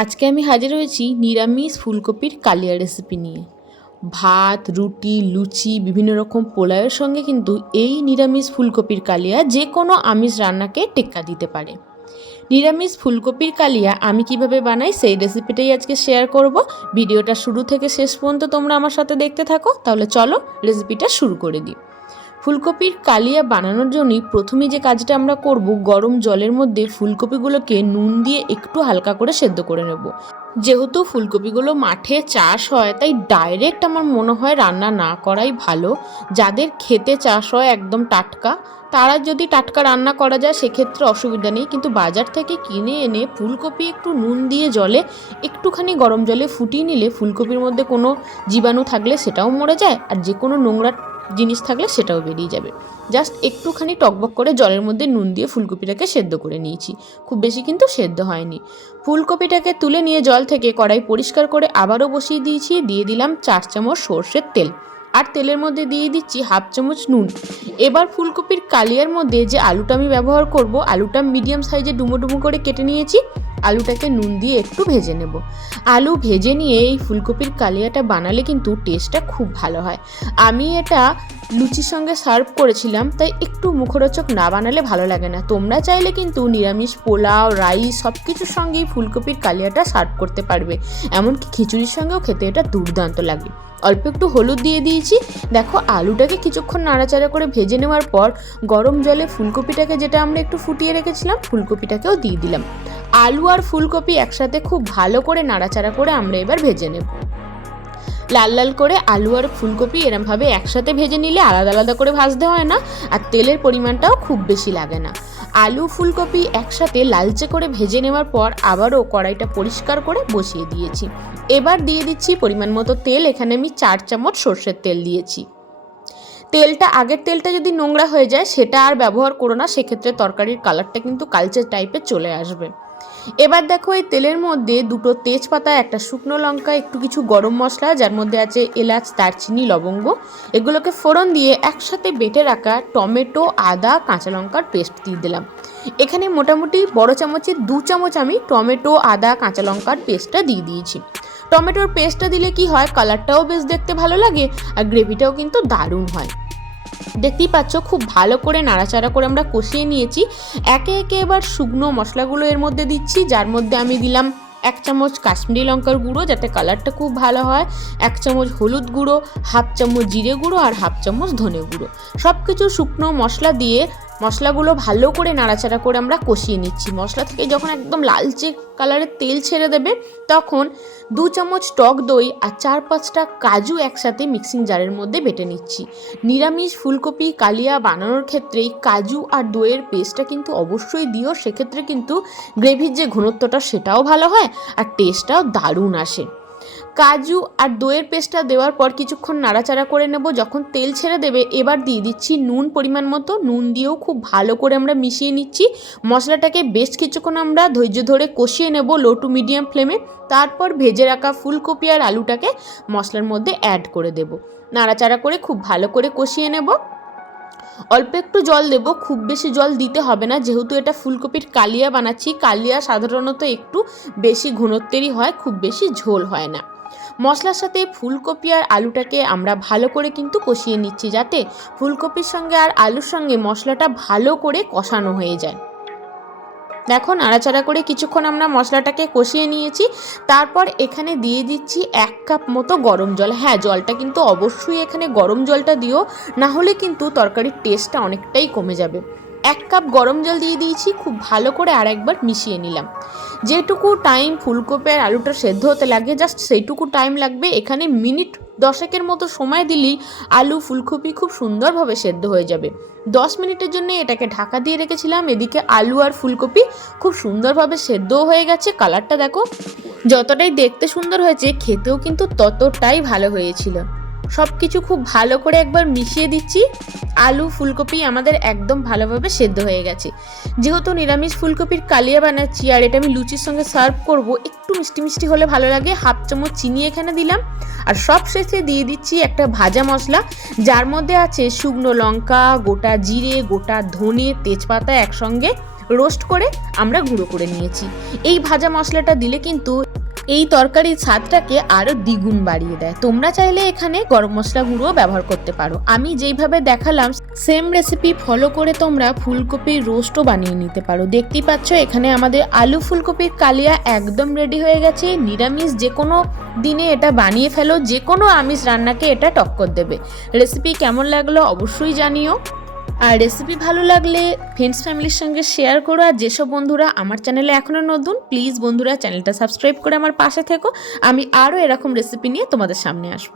আজকে আমি হাজির হয়েছি নিরামিষ ফুলকপির কালিয়া রেসিপি নিয়ে। ভাত, রুটি, লুচি, বিভিন্ন রকম পোলাওয়ের সঙ্গে কিন্তু এই নিরামিষ ফুলকপির কালিয়া যে কোনো আমিষ রান্নাকে টেক্কা দিতে পারে। নিরামিষ ফুলকপির কালিয়া আমি কিভাবে বানাই সেই রেসিপিটাই আজকে শেয়ার করব। ভিডিওটা শুরু থেকে শেষ পর্যন্ত তোমরা আমার সাথে দেখতে থাকো। তাহলে চলো রেসিপিটা শুরু করে দিই। ফুলকপির কালিয়া বানানোর জন্যই প্রথমে যে কাজটা আমরা করব, গরম জলের মধ্যে ফুলকপিগুলোকে নুন দিয়ে একটু হালকা করে সেদ্ধ করে নেব। যেহেতু ফুলকপিগুলো মাঠে চাষ হয়, তাই ডাইরেক্ট আমার মনে হয় রান্না না করাই ভালো। যাদের খেতে চাষ হয় একদম টাটকা, তারা যদি টাটকা রান্না করা যায় সেক্ষেত্রে অসুবিধা নেই, কিন্তু বাজার থেকে কিনে এনে ফুলকপি একটু নুন দিয়ে জলে একটুখানি গরম জলে ফুটিয়ে নিলে ফুলকপির মধ্যে কোনো জীবাণু থাকলে সেটাও মরে যায়, আর যে কোনো নোংরা জিনিস থাকলে সেটাও বেরিয়ে যাবে। জাস্ট একটুখানি টকবক করে জলের মধ্যে নুন দিয়ে ফুলকপিটাকে সেদ্ধ করে নিয়েছি, খুব বেশি কিন্তু সেদ্ধ হয়নি। ফুলকপিটাকে তুলে নিয়ে জল থেকে কড়াই পরিষ্কার করে আবারও বসিয়ে দিয়েছি। দিয়ে দিলাম 4 চামচ সর্ষের তেল, আর তেলের মধ্যে দিয়ে দিচ্ছি হাফ চামচ নুন। এবার ফুলকপির কালিয়ার মধ্যে যে আলুটা আমি ব্যবহার করব, আলুটা মিডিয়াম সাইজে ডুমো ডুমো করে কেটে নিয়েছি। আলুটাকে নুন দিয়ে একটু ভেজে নেব। আলু ভেজে নিয়ে এই ফুলকপির কালিয়াটা বানালে কিন্তু টেস্টটা খুব ভালো হয়। আমি এটা লুচির সঙ্গে সার্ভ করেছিলাম, তাই একটু মুখরোচক না বানালে ভালো লাগে না। তোমরা চাইলে কিন্তু নিরামিষ পোলাও, রাইস সব কিছুর সঙ্গেই ফুলকপির কালিয়াটা সার্ভ করতে পারবে। এমনকি খিচুড়ির সঙ্গেও খেতে এটা দুর্দান্ত লাগে। অল্প একটু হলুদ দিয়ে দিয়েছি। দেখো, আলুটাকে কিছুক্ষণ নাড়াচাড়া করে ভেজে নেওয়ার পর গরম জলে ফুলকপিটাকে, যেটা আমরা একটু ফুটিয়ে রেখেছিলাম, ফুলকপিটাকেও দিয়ে দিলাম। আলু আর ফুলকপি একসাথে খুব ভালো করে নাড়াচাড়া করে আমরা এবার ভেজে নেব। লাল লাল করে আলু আর ফুলকপি এরমভাবে একসাথে ভেজে নিলে আলাদা আলাদা করে ভাজতে হয় না, আর তেলের পরিমাণটাও খুব বেশি লাগে না। আলু ফুলকপি একসাথে লালচে করে ভেজে নেওয়ার পর আবারও কড়াইটা পরিষ্কার করে বসিয়ে দিয়েছি। এবার দিয়ে দিচ্ছি পরিমাণ মতো তেল। এখানে আমি 4 চামচ সর্ষের তেল দিয়েছি। আগের তেলটা যদি নোংরা হয়ে যায় সেটা আর ব্যবহার করো না, সেক্ষেত্রে তরকারির কালারটা কিন্তু কালচে টাইপের চলে আসবে। এবার দেখো, এই তেলের মধ্যে 2টো তেজপাতা, একটা শুকনো লঙ্কা, একটু কিছু গরম মশলা, যার মধ্যে আছে এলাচ, দারচিনি, লবঙ্গ, এগুলোকে ফোড়ন দিয়ে একসাথে বেটে রাখা টমেটো, আদা, কাঁচা লঙ্কার পেস্ট দিয়ে দিলাম। এখানে মোটামুটি বড় চামচে 2 চামচ আমি টমেটো, আদা, কাঁচা লঙ্কার পেস্টটা দিয়ে দিয়েছি। টমেটোর পেস্টটা দিলে কি হয়, কালারটাও বেশ দেখতে ভালো লাগে, আর গ্রেভিটাও কিন্তু দারুণ হয়। দেখতেই পাচ্ছ, খুব ভালো করে নাড়াচাড়া করে আমরা কষিয়ে নিয়েছি। একে একে এবার শুকনো মশলাগুলো এর মধ্যে দিচ্ছি, যার মধ্যে আমি দিলাম 1 চামচ কাশ্মীরি লঙ্কার গুঁড়ো, যাতে কালারটা খুব ভালো হয়, 1 চামচ হলুদ গুঁড়ো, হাফ চামচ জিরে গুঁড়ো, আর হাফ চামচ ধনে গুঁড়ো। সব কিছু শুকনো মশলা দিয়ে মশলাগুলো ভালো করে নাড়াচাড়া করে আমরা কষিয়ে নিচ্ছি। মশলা থেকে যখন একদম লালচে কালারের তেল ছেড়ে দেবে, তখন 2 চামচ টক দই আর 4-5টা কাজু একসাথে মিক্সিং জারের মধ্যে বেটে নিচ্ছি। নিরামিষ ফুলকপি কালিয়া বানানোর ক্ষেত্রে কাজু আর দইয়ের পেস্টটা কিন্তু অবশ্যই দিও, সেক্ষেত্রে কিন্তু গ্রেভির যে ঘনত্বটা সেটাও ভালো হয়, আর টেস্টটাও দারুণ আসে। কাজু আর দইয়ের পেস্টটা দেওয়ার পর কিছুক্ষণ নাড়াচাড়া করে নেব। যখন তেল ছেড়ে দেবে, এবার দিয়ে দিচ্ছি নুন পরিমাণ মতো। নুন দিয়েও খুব ভালো করে আমরা মিশিয়ে নিচ্ছি। মশলাটাকে বেশ কিছুক্ষণ আমরা ধৈর্য ধরে কষিয়ে নেব লো টু মিডিয়াম ফ্লেমে। তারপর ভেজে রাখা ফুলকপি আর আলুটাকে মশলার মধ্যে অ্যাড করে দেব। নাড়াচাড়া করে খুব ভালো করে কষিয়ে নেব। অল্প একটু জল দেব, খুব বেশি জল দিতে হবে না, যেহেতু এটা ফুলকপির কালিয়া বানাচ্ছি। কালিয়া সাধারণত একটু বেশি ঘনত্বেরই হয়, খুব বেশি ঝোল হয় না। মশলার সাথে ফুলকপি আর আলুটাকে আমরা ভালো করে কিন্তু কষিয়ে নিচ্ছি, যাতে ফুলকপির সঙ্গে আর আলুর সঙ্গে মশলাটা ভালো করে কষানো হয়ে যায়। দেখো, নাড়াচাড়া করে কিছুক্ষণ আমরা মশলাটাকে কষিয়ে নিয়েছি। তারপর এখানে দিয়ে দিচ্ছি 1 কাপ মতো গরম জল। হ্যাঁ, জলটা কিন্তু অবশ্যই এখানে গরম জলটা দিও, না হলে কিন্তু তরকারির টেস্টটা অনেকটাই কমে যাবে। 1 কাপ গরম জল দিয়ে দিয়েছি। খুব ভালো করে আর একবার মিশিয়ে নিলাম। যেটুকু টাইম ফুলকপি আর আলুটা সেদ্ধ হতে লাগে, জাস্ট সেইটুকু টাইম লাগবে। এখানে মিনিট 10 মতো সময় দিলেই আলু ফুলকপি খুব সুন্দরভাবে সেদ্ধ হয়ে যাবে। 10 মিনিটের জন্য এটাকে ঢাকা দিয়ে রেখেছিলাম। এদিকে আলু আর ফুলকপি খুব সুন্দরভাবে সেদ্ধও হয়ে গেছে। কালারটা দেখো, যতটাই দেখতে সুন্দর হয়েছে খেতেও কিন্তু ততটাই ভালো হয়েছিল। সব কিছু খুব ভালো করে একবার মিশিয়ে দিচ্ছি। আলু ফুলকপি আমাদের একদম ভালোভাবে সেদ্ধ হয়ে গেছে। যেহেতু নিরামিষ ফুলকপির কালিয়া বানাচ্ছি আর এটা আমি লুচির সঙ্গে সার্ভ করব, একটু মিষ্টি মিষ্টি হলে ভালো লাগে। হাফ চামচ চিনি এখানে দিলাম। আর সব শেষে দিয়ে দিচ্ছি একটা ভাজা মশলা, যার মধ্যে আছে শুকনো লঙ্কা, গোটা জিরে, গোটা ধনে, তেজপাতা একসঙ্গে রোস্ট করে আমরা গুঁড়ো করে নিয়েছি। এই ভাজা মশলাটা দিলে কিন্তু এই তরকারির স্বাদটাকে আরও দ্বিগুণ বাড়িয়ে দেয়। তোমরা চাইলে এখানে গরম মশলা গুঁড়োও ব্যবহার করতে পারো। আমি যেইভাবে দেখালাম সেম রেসিপি ফলো করে তোমরা ফুলকপির রোস্টও বানিয়ে নিতে পারো। দেখতেই পাচ্ছ এখানে আমাদের আলু ফুলকপির কালিয়া একদম রেডি হয়ে গেছে। নিরামিষ যে কোনো দিনে এটা বানিয়ে ফেলো, যে কোনো আমিষ রান্নাকে এটা টক্কর দেবে। রেসিপি কেমন লাগলো অবশ্যই জানিও। আর রেসিপি ভালো লাগলে ফ্রেন্ডস ফ্যামিলির সঙ্গে শেয়ার করো। আর যেসব বন্ধুরা আমার চ্যানেলে এখনও নতুন, প্লিজ বন্ধুরা চ্যানেলটা সাবস্ক্রাইব করে আমার পাশে থেকো। আমি আরও এরকম রেসিপি নিয়ে তোমাদের সামনে আসবো।